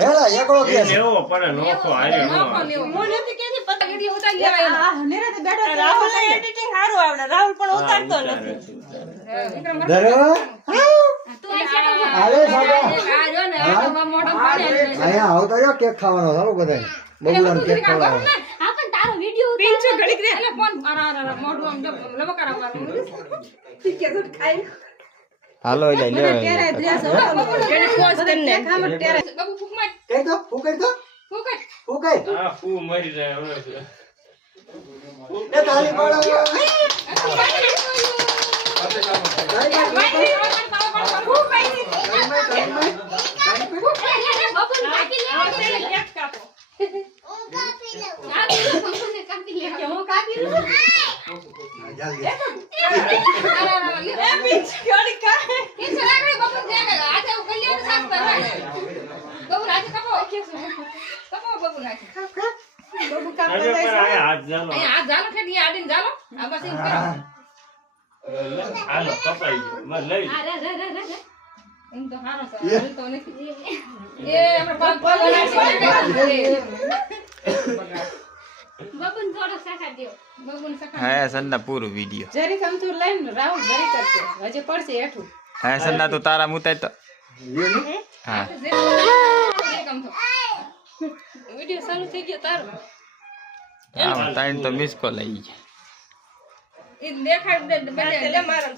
હેલા એકલો કે લેવો પડે નોખો હારે નોખો લેવો. હું નથી કહેતી પતંગ વિડિયો ઉતારી લેવાય. નિરાતે બેઠો છે. રાહુલ એડિટિંગ સારું આવડે. રાહુલ પણ ઉતારતો નથી. ધરો તું આ શેનો હાલે સાબા આ જો ને આ તો મોઢો પાડે. અહીંયા આવતા જો કેક ખાવાનો ચાલો બધાય બબુલાને કેક ખવડાવો હા પણ તારો વિડિયો પિંચો ઘડીક રે. એટલે ફોન આરા મોઢું આમ જો લબકારા મારું. ઠીક છે તો ખાઈ. હાલો એટલે લ્યો તેરે ડ્રેસ હો કેડી પોઝ કરીને. ખામર તેરે બાબુ ફૂક માર. કઈ તો ફૂકાઈ તો ફૂક જ. ફૂકાઈ આ ફૂ મરી જાય હવે એ તાલી પાડો અરે પર આ હાથ જાલો હાલો કપાઈ ગયો મર લઈ બબન થોડો સાખા દ્યો હા સન્ના પૂરો વિડિયો જરી કમ તું લઈને રાહુલ જરી કરશે હજે પડશે હેઠું હા સન્ના તું તારા મુતાય તો હા વિડિયો ચાલુ થઈ ગયો તારો તાણ તો મિસ કોલ આવી ગયા એ દેખાડ દે મારા